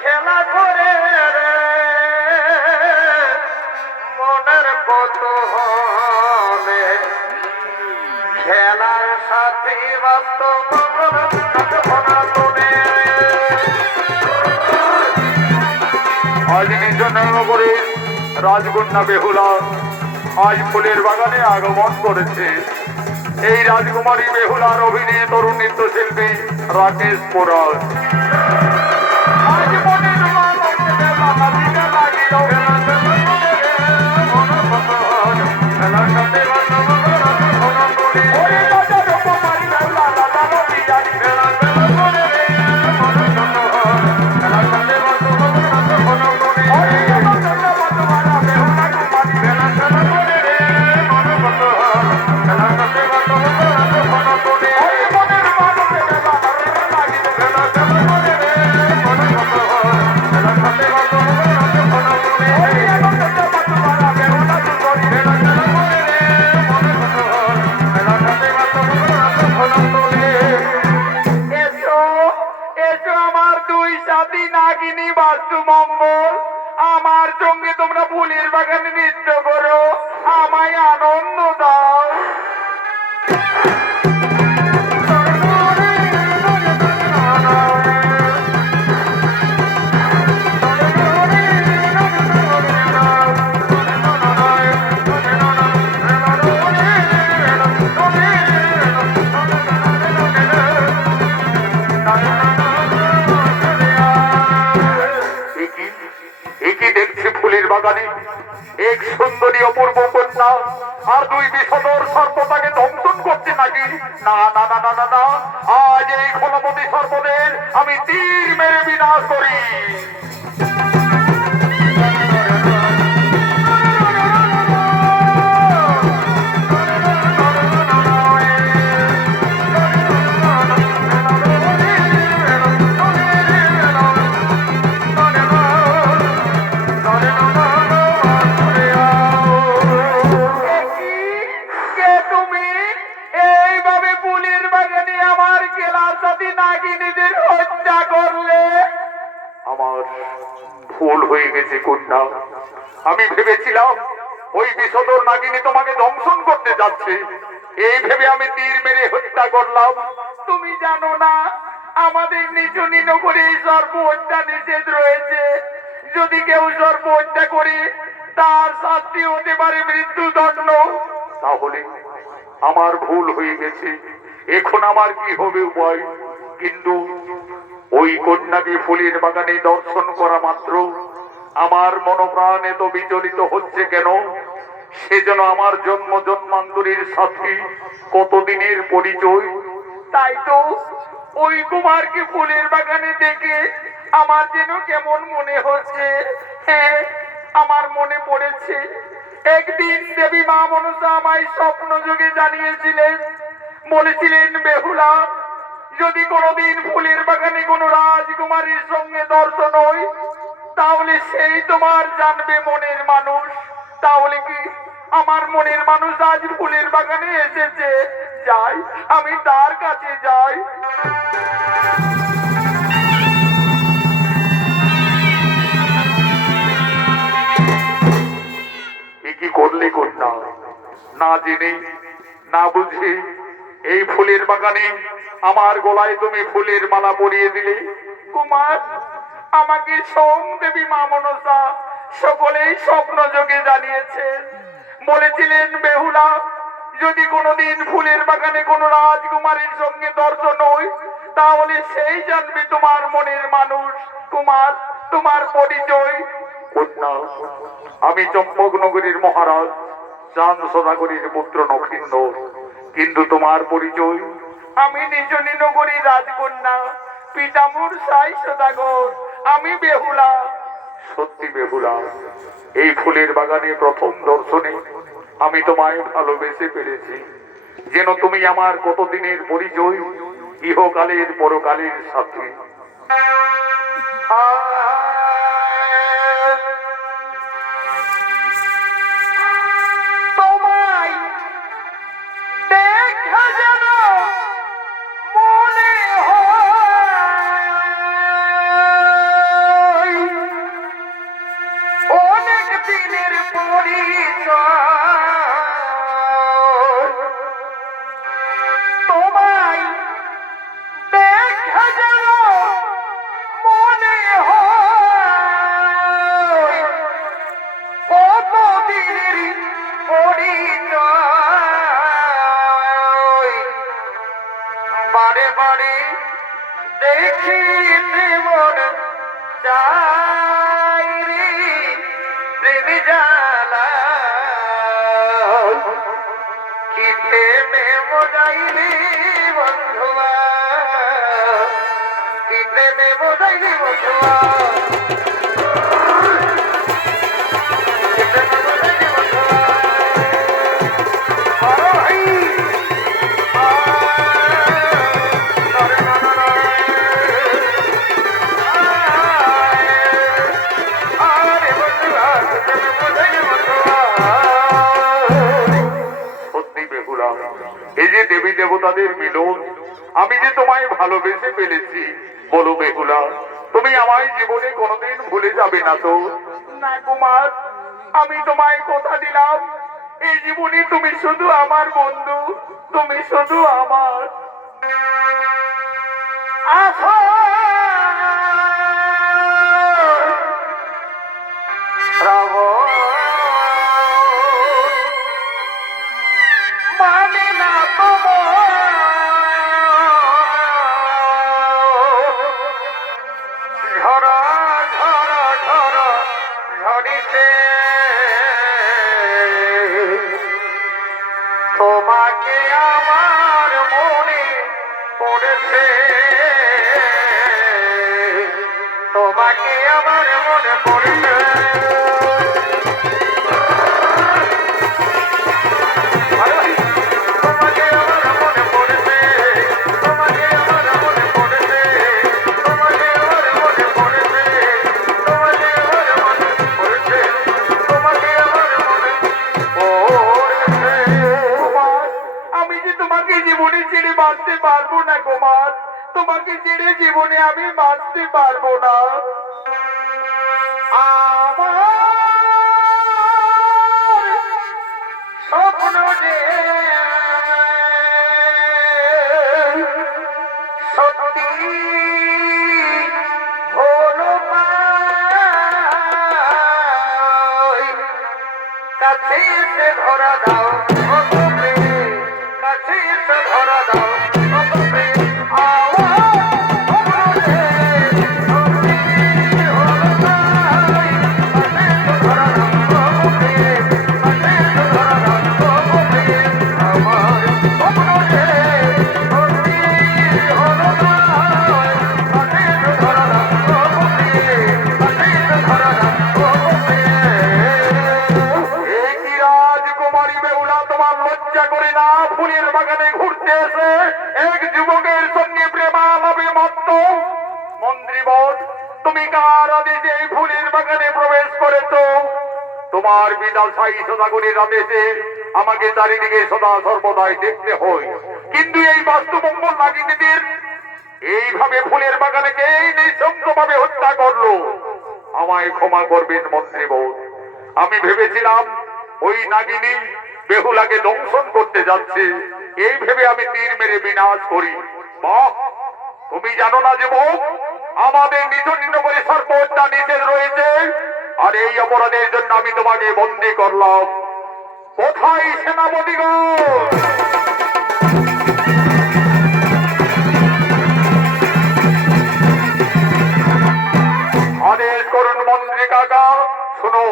খেলা করে রে মনের কত হবে খেলার সাথে বাস্তব আজ কৃষ্ণনগরের রাজকন্যা বেহুলা আজ ফুলের বাগানে আগমন করেছে। এই রাজকুমারী বেহুলার অভিনয়ে তরুণ নৃত্যশিল্পী রাকেশ পোরাল। আমার সঙ্গে তোমরা ফুলের বাগানে নৃত্য করো, আমায় আনন্দ দাও। এক সুন্দরী অপূর্ব কন্যা আর দুই বিষধর সর্প তাকে দংশন করছে নাকি? না না না না না না, আজ এই খোলাপতি সর্পদের আমি তীর মেরে বিনাশ করি। ভুল হয়ে গেছে কন্যা, আমি ভেবেছিলাম ওই বিষধর নাগিনী তোমাকে দংশন করতে যাচ্ছে, এই ভেবে আমি তীর মেরে হত্যা করলাম। তুমি জানো না আমাদের নিজ নগরে এই সর্প হত্যা নিষেধ রয়েছে। যদি কেউ সর্প হত্যা করে তার শাস্তি হতে পারে মৃত্যুদণ্ড। তাহলে আমার ভুল হয়ে গেছে, এখন আমার কি হবে উপায়? কিন্তু ওই কন্যাকে ফুলের বাগানে দর্শন করা মাত্র আমার মনোপ্রাণ এত বিচলিত হচ্ছে কেন? সে যেন আমার জন্ম জন্মান্তরের সাথে কতদিনের পরিচয়। তাই তো ওই কুমারকে ফুলের বাগানে দেখে আমার যেন কেমন মনে হচ্ছে। হ্যাঁ, আমার মনে পড়েছে একদিন দেবী মা মনসা আমায় স্বপ্ন যোগে জানিয়েছিলেন, বলেছিলেন বেহুলা, যদি কোনোদিন ফুলের বাগানে কোনো রাজকুমারীর সঙ্গে দর্শন হয় তাহলে সেই তোমার জানবে মনের মানুষ। তাহলে কি আমার মনের মানুষ আজ ফুলের বাগানে এসেছে? যাই, আমি তার কাছে যাই। কি করলে কন্যা? না জেনে না বুঝে এই ফুলের বাগানে আমার গলায় তুমি ফুলের মালা পরিয়ে দিলে। কুমার, আমাকে সোম দেবী মা মনসা সকলেই স্বপ্ন যোগে জানিয়েছেন, বলেছিলেন বেহুলা, যদি কোনোদিন ফুলের বাগানে কোনো রাজকুমারীর সঙ্গে দর্শন হয় তাহলে সেই জানবে তোমার মনের মানুষ। কুমার, তোমার পরিচয়? কন্যা, আমি চম্পকনগরীর মহারাজ চাঁদ সদাগরীর পুত্র নক্ষিন্দর। কিন্তু তোমার পরিচয়? আমি নিজনী নগরীর রাজকন্যা পিতামুর সাই সদাগর, আমি বেহুলা। সত্যি বেহুলা, এই ফুলের বাগানে প্রথম দর্শনে আমি তোমায় ভালোবেসে পেরেছি, যেন তুমি আমার কতদিনের পরিচয়, ইহকালের পরকালের সাথে। যাই রে প্রেম জ্বালা কি প্রেমে মোজাইলি বন্ধুয়া কি প্রেমে মোজাইলি বন্ধুয়া এই যে দেবী দেবতাদের মিলন আমি যে তোমায় ভালোবেসে ফেলেছি বলো বেহুলা তুমি আমায় জীবনে কোনোদিন ভুলে যাবে না তো? না কুমার আমি তোমায় কথা দিলাম এই জীবনে তুমি শুধু আমার বন্ধু তুমি শুধু আমার আশা শ্রাবণ মানে না তোমার ঝরা ঝরা ঝরা ঝরিতে তোমাকে আমার মনে পড়েছে তোমাকে আমার মনে পড়েছে বাঁচতে পারবো না কুমার তোমাকে ছেড়ে জীবনে আমি বাঁচতে পারবো না আমার স্বপ্ন যে সত্যি হলো কাছে এসে ধরা দাও কাছে এসে ধরা দাও ফুলের বাগানে ঘুরতে এসে এক যুবকের সঙ্গে প্রেমালাপে মত্ত মন্ত্রীবর তুমি কার আদেশে এই ফুলের বাগানে প্রবেশ করেছো? তোমার বিনাশায়ী সদাগরের আদেশে আমাকে চারিদিকে সদা সর্বদাই দেখতে হয় কিন্তু এই বাস্তুমঙ্গল নাগিনীদের এইভাবে ফুলের বাগানে কে নৃশংসভাবে হত্যা করলো আমায় ক্ষমা করবেন মন্ত্রীবর আমি ভেবেছিলাম ওই নাগিনী বেহুলাকে দংশন করতে যাচ্ছে এই ভেবে আমি তীর মেরে বিনাশ করি বাহ তুমি জানো না যুবক আমাদের নিজ করে সর্প হত্যা নিষেধ রয়েছে আর এই অপরাধের জন্য আমি তোমাকে বন্দী করলাম কোথায় সেনাপতিগণ আদেশ করুন মন্ত্রী কাকা শোনো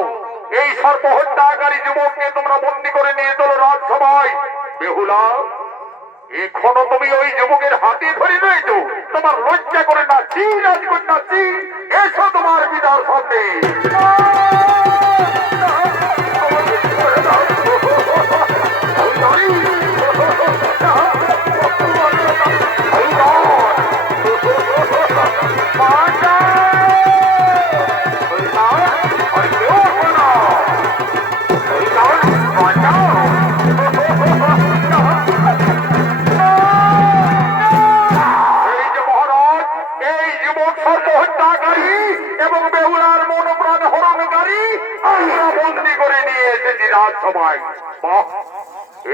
এই সর্প হত্যাকারী যুবককে তোমরা বন্দী করে নিয়ে চলো রাজসভায় বেহুলা এখনো তুমি ওই যুবকের হাতে ধরে রয়েছো তোমার লজ্জা করে না চি রাজকন্যা চি এসো তোমার পিতার সামনে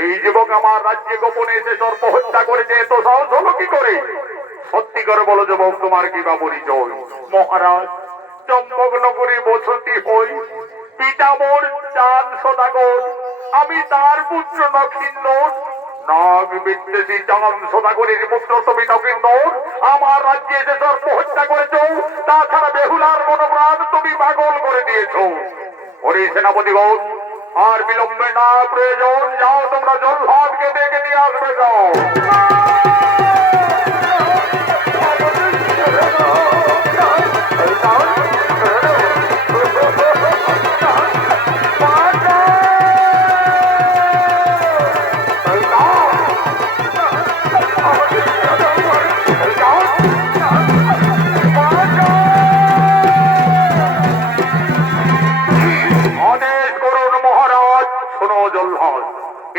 এই যুবক আমার রাজ্যে গোপনে এসে সর্প হত্যা করেছে এত সাহস হলো কি করে সত্যি করে বলো যুবক তোমার কি বা পরিচয়? মহারাজ চম্পক নগরে বসতি হই পিতা মোর চাঁদ সদাগর আমি তার পুত্র নক্ষিন্দর নাগ বিদ্বেষী চাঁদ সদাগরের পুত্র তুমি নক্ষিন্দর আমার রাজ্যে এসে সর্প হত্যা করেছ তাছাড়া বেহুলার দিয়েছ। ওরে সেনাপতিগণ, আর বিলম্বে না প্রয়োজন, যাও তোমরা জল্লাদকে ডেকে নিয়ে আসবে, যাও।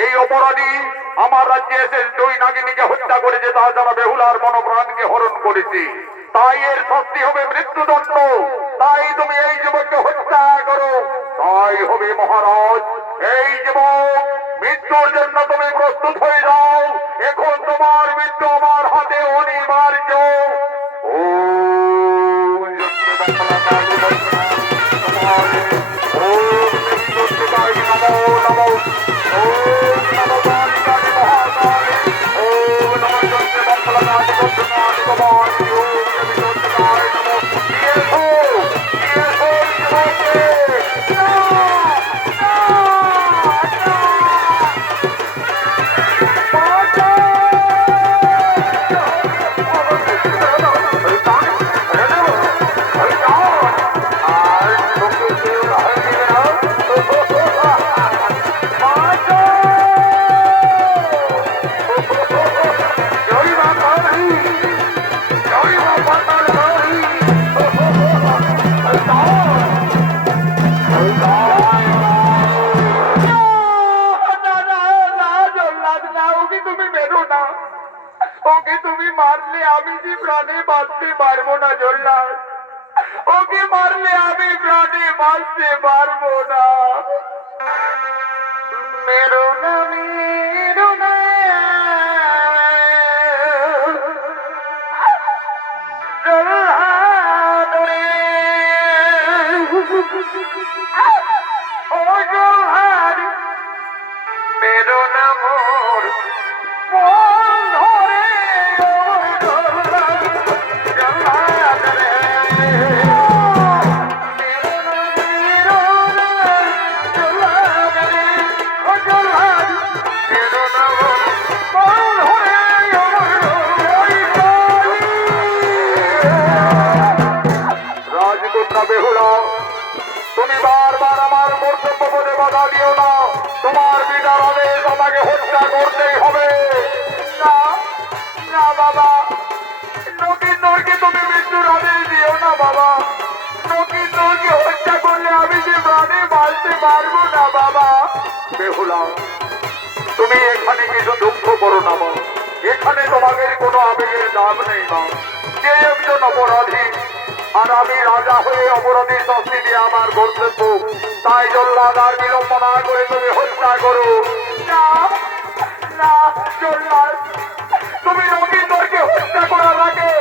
এই অপরাধী আমার রাজ্যে এসে দুই নাগিনীকে হত্যা করেছে, তাছাড়া বেহুলার মনোপ্রাণকে হরণ করেছে, তাই এর শাস্তি হবে মৃত্যুদণ্ড। তাই তুমি এই যুবককে হত্যা করো, তাই হবে মহারাজ। এই যুবক, মৃত্যুর জন্য তুমি প্রস্তুত হয়ে যাও। এখন তোমার মৃত্যু আমার হাতে অনিবার্য। ও ওকে তুমি মারলে আমি যে প্রাণে বাঁচতে পারবো না জল্লাদ। ওকে মারলে আমি প্রাণে বাঁচতে পারবো না। মেরো না, মেরো না, জল্লাদ রে, ও জল্লাদ, মেরো না মোর মন ধরে, ও জল্লাদ রে, মেরো না, জল্লাদ রে, ও জল্লাদ, মেরো না মন ধরে, রাজকন্যা বেহুলা, তুমি বারবার আমার কর্তব্য পদে বাধা দিও না। তোমার পিতার আদেশ, আমাকে হত্যা করতেই হবে। না না বাবা, নকিন্দরকে তুমি মৃত্যুর আদেশ দিও না বাবা। নকিন্দরকে হত্যা করলে আমি যে প্রাণে বাঁচতে পারবো না বাবা। বেহুলা, তুমি এখানে কিছু দুঃখ করো না মা। এখানে তোমাদের কোনো আবেগের দাম নেই মা। যে একজন অপরাধী, আর আমি রাজা হয়ে অপরাধীর শাস্তি দিয়ে আমার কর্তব্য। তাই জল্লাদ, আর বিলম্ব না করে তুমি হত্যা করো। না না জল্লাদ, তুমি নকিন্দরকে হত্যা করার আগে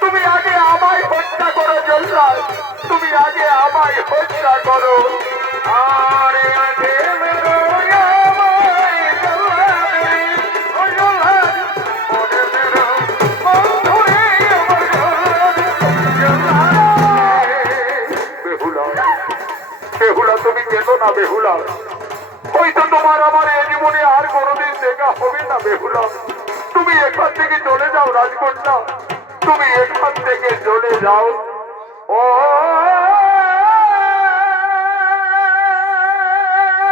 তুমি আগে আমায় হত্যা করো জল্লাদ। তুমি আগে আমায় হত্যা করো। আরে আগে মেরো আমায় জল্লাদ রে, ও জল্লাদ, ওরে মেরো বন্ধু রে, আমার জল্লাদ, জল্লাদ। বেহুলা, বেহুলা তুমি কেন না বেহুলা? হয়তো তোমার আমার এই জীবনে আর কোনোদিন দেখা হবে না বেহুলা। তুমি এখান থেকে চলে যাও রাজকন্যা, তুমি এখান থেকে চলে যাও। ও